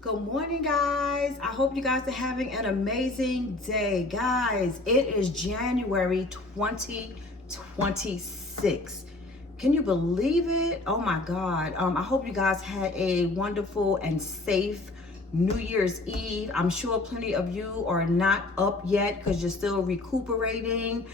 Good morning, guys. I hope you guys are having an amazing day. Guys, it is January 2026. Can you believe it? Oh my God. I hope you guys had a wonderful and safe New Year's Eve. I'm sure plenty of you are not up yet because you're still recuperating.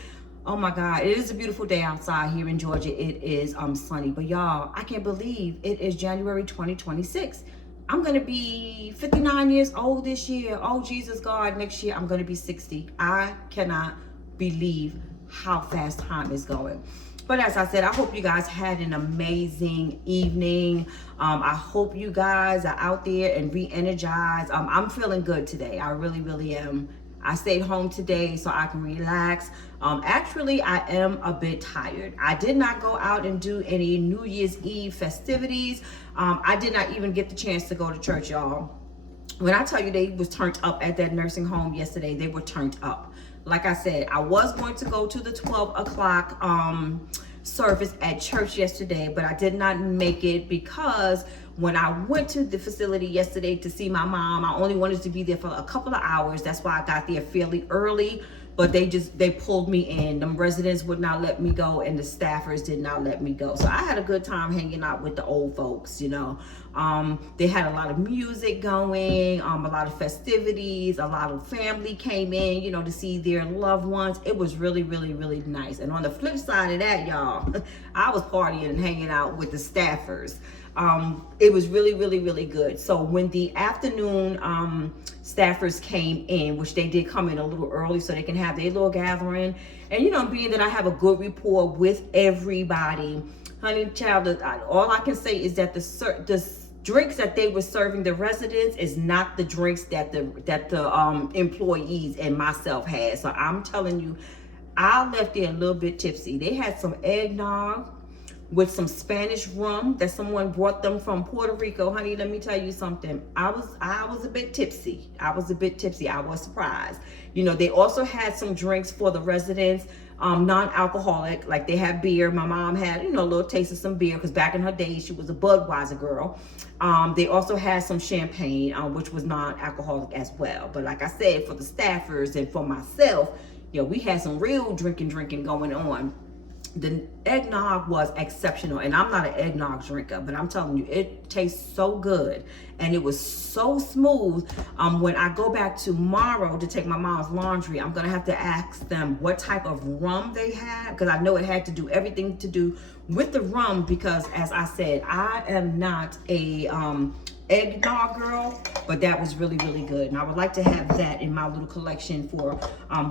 Oh my God, it is a beautiful day outside here in Georgia. It is sunny, but y'all, I can't believe it is January 2026. I'm gonna be 59 years old this year. Oh Jesus God, next year I'm gonna be 60. I cannot believe how fast time is going. But as I said, I hope you guys had an amazing evening. I hope you guys are out there and re-energized. I'm feeling good today. I really, really am. I stayed home today so I can relax. Actually, I am a bit tired. I did not go out and do any New Year's Eve festivities. I did not even get the chance to go to church, y'all. When I tell you they was turned up at that nursing home yesterday, they were turned up. Like I said, I was going to go to the 12 o'clock service at church yesterday, but I did not make it because when I went to the facility yesterday to see my mom, I only wanted to be there for a couple of hours. That's why I got there fairly early, but they pulled me in. Them residents would not let me go and the staffers did not let me go. So I had a good time hanging out with the old folks, you know. They had a lot of music going, a lot of festivities, a lot of family came in, you know, to see their loved ones. It was really, really, really nice. And on the flip side of that, y'all, I was partying and hanging out with the staffers. It was really, really, really good. So when the afternoon staffers came in, which they did come in a little early so they can have their little gathering, and you know, being that I have a good rapport with everybody, honey child, all I can say is that the drinks that they were serving the residents is not the drinks that the employees and myself had. So I'm telling you, I left there a little bit tipsy. They had some eggnog with some Spanish rum that someone brought them from Puerto Rico. Honey, let me tell you something. I was a bit tipsy. I was surprised. You know, they also had some drinks for the residents, non-alcoholic, like they had beer. My mom had, you know, a little taste of some beer because back in her days, she was a Budweiser girl. They also had some champagne, which was non-alcoholic as well. But like I said, for the staffers and for myself, you know, we had some real drinking going on. The eggnog was exceptional, and I'm not an eggnog drinker, but I'm telling you, it tastes so good and it was so smooth. When I go back tomorrow to take my mom's laundry, I'm gonna have to ask them what type of rum they had, because I know it had to do everything to do with the rum, because as I said, I am not a eggnog girl, but that was really, really good, and I would like to have that in my little collection for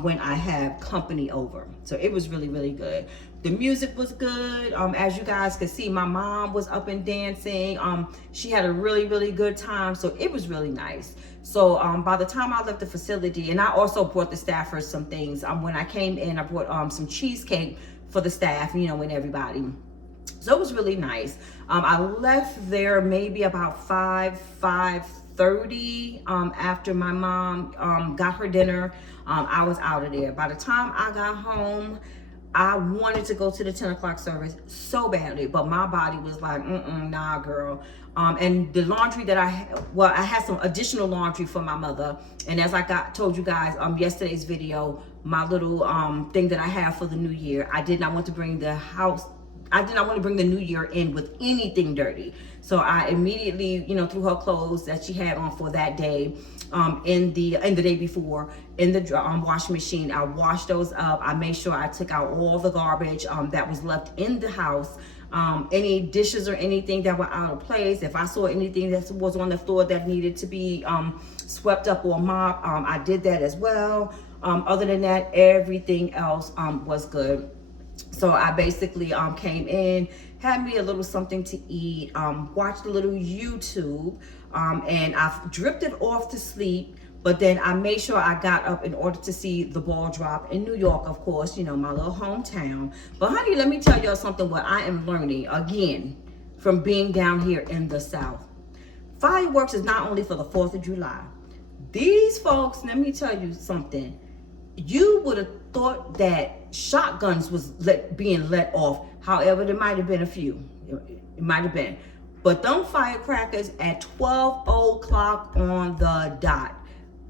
when I have company over. So it was really, really good. The music was good. As you guys could see, my mom was up and dancing. She had a really, really good time, so it was really nice. So by the time I left the facility, and I also brought the staffers some things. When I came in, I brought some cheesecake for the staff, you know, and everybody. So it was really nice. I left there maybe about 5:30 after my mom got her dinner. I was out of there. By the time I got home, I wanted to go to the 10 o'clock service so badly, but my body was like, nah, girl. And the laundry that I had some additional laundry for my mother. And as I told you guys yesterday's video, my little thing that I have for the new year, I did not want to bring the new year in with anything dirty. So I immediately, you know, threw her clothes that she had on for that day, in the day before, in the washing machine. I washed those up. I made sure I took out all the garbage that was left in the house. Any dishes or anything that were out of place. If I saw anything that was on the floor that needed to be swept up or mopped, I did that as well. Other than that, everything else was good. So I basically came in, had me a little something to eat, watched a little YouTube, and I drifted off to sleep. But then I made sure I got up in order to see the ball drop in New York, of course, you know, my little hometown. But honey, let me tell y'all something, what I am learning again from being down here in the South. Fireworks is not only for the 4th of July. These folks, let me tell you something. You would have thought that shotguns was being let off. However, there might have been a few. It might have been. But them firecrackers at 12 o'clock on the dot,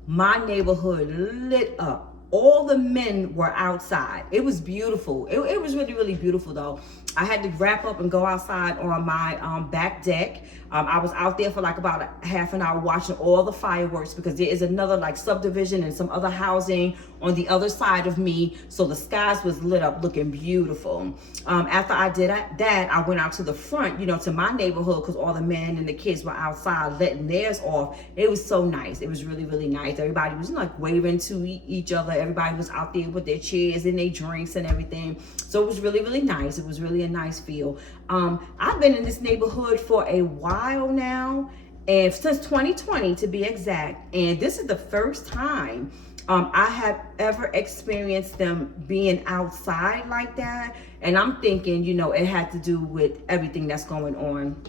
my neighborhood lit up. All the men were outside. It was beautiful. It was really, really beautiful though. I had to wrap up and go outside on my back deck. I was out there for like about a half an hour watching all the fireworks, because there is another like subdivision and some other housing on the other side of me. So the skies was lit up looking beautiful. After I did that, I went out to the front, you know, to my neighborhood, because all the men and the kids were outside letting theirs off. It was so nice. It was really, really nice. Everybody was like waving to each other. Everybody was out there with their chairs and their drinks and everything. So it was really, really nice. It was really a nice feel. I've been in this neighborhood for a while now, and since 2020 to be exact. And this is the first time I have ever experienced them being outside like that. And I'm thinking, you know, it had to do with everything that's going on,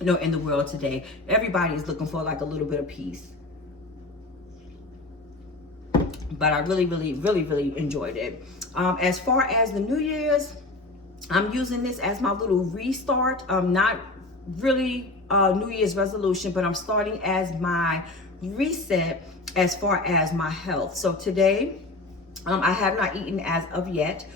you know, in the world today. Everybody is looking for like a little bit of peace. But I really, really, really, really enjoyed it. As far as the New Year's, I'm using this as my little restart. Not really New Year's resolution, but I'm starting as my reset as far as my health. So today, I have not eaten as of yet,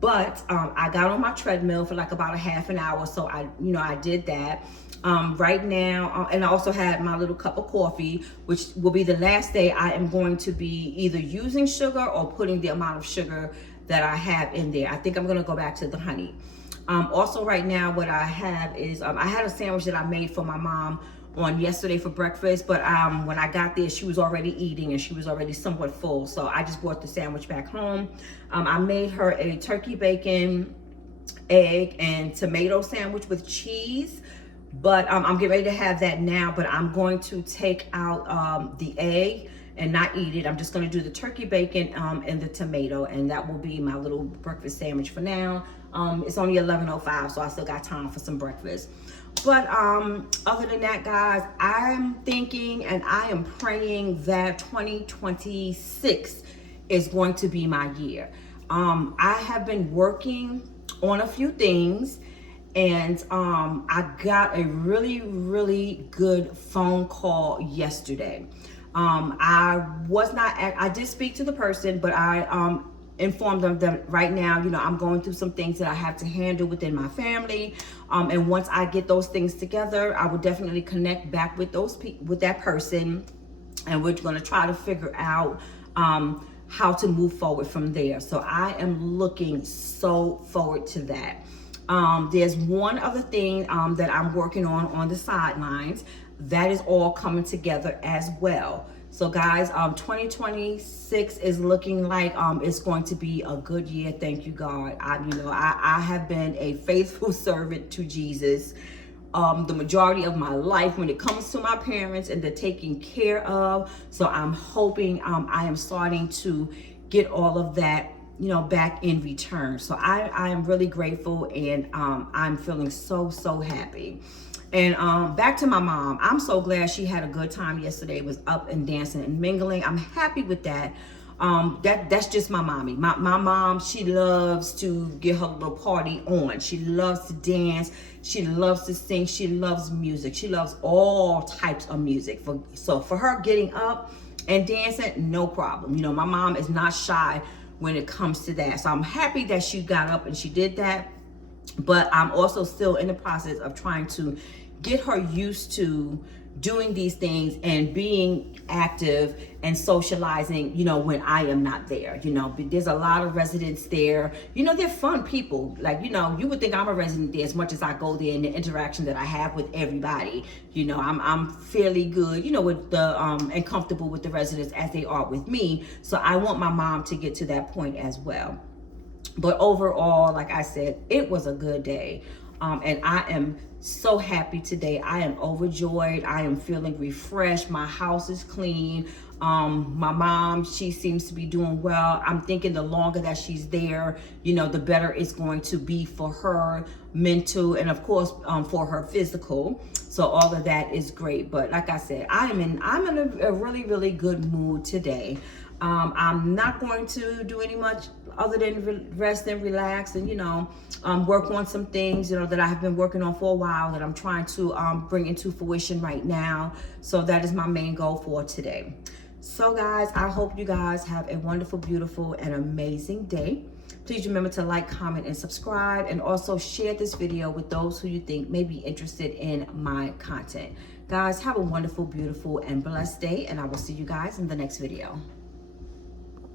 but I got on my treadmill for like about a half an hour. So I did that. Right now, and I also had my little cup of coffee, which will be the last day I am going to be either using sugar or putting the amount of sugar that I have in there. I think I'm gonna go back to the honey. Also right now, what I have is, I had a sandwich that I made for my mom on yesterday for breakfast, but when I got there, she was already eating and she was already somewhat full. So I just brought the sandwich back home. I made her a turkey, bacon, egg, and tomato sandwich with cheese. But I'm getting ready to have that now, but I'm going to take out the egg and not eat it. I'm just going to do the turkey, bacon, and the tomato, and that will be my little breakfast sandwich for now. It's only 11:05, so I still got time for some breakfast. But other than that, guys, I'm thinking and I am praying that 2026 is going to be my year. I have been working on a few things, and I got a really, really good phone call yesterday. I did speak to the person, but I informed them that right now, you know, I'm going through some things that I have to handle within my family. And once I get those things together, I will definitely connect back with with that person, and we're going to try to figure out how to move forward from there. So I am looking so forward to that. There's one other thing that I'm working on the sidelines. That is all coming together as well. So guys, 2026 is looking like it's going to be a good year. Thank you, God. I have been a faithful servant to Jesus the majority of my life when it comes to my parents and the taking care of. So I'm hoping I am starting to get all of that, you know, back in return. So I am really grateful, and I'm feeling so happy. And back to my mom. I'm so glad she had a good time yesterday, was up and dancing and mingling. I'm happy with that. That's just my mommy. My mom, she loves to get her little party on. She loves to dance. She loves to sing. She loves music. She loves all types of music. So for her getting up and dancing, no problem. You know, my mom is not shy when it comes to that. So I'm happy that she got up and she did that. But I'm also still in the process of trying to get her used to doing these things and being active and socializing, you know, when I am not there. You know, there's a lot of residents there. You know, they're fun people. Like, you know, you would think I'm a resident there as much as I go there, and the interaction that I have with everybody. You know, I'm fairly good, you know, with the and comfortable with the residents as they are with me. So I want my mom to get to that point as well. But overall, like I said, it was a good day. And I am so happy today. I am overjoyed. I am feeling refreshed. My house is clean. My mom, she seems to be doing well. I'm thinking the longer that she's there, you know, the better it's going to be for her mental and of course for her physical. So all of that is great. But like I said, I'm in a really, really good mood today. I'm not going to do any much other than rest and relax and, work on some things, that I have been working on for a while that I'm trying to bring into fruition right now. So that is my main goal for today. So guys, I hope you guys have a wonderful, beautiful, and amazing day. Please remember to like, comment, and subscribe, and also share this video with those who you think may be interested in my content. Guys, have a wonderful, beautiful, and blessed day, and I will see you guys in the next video.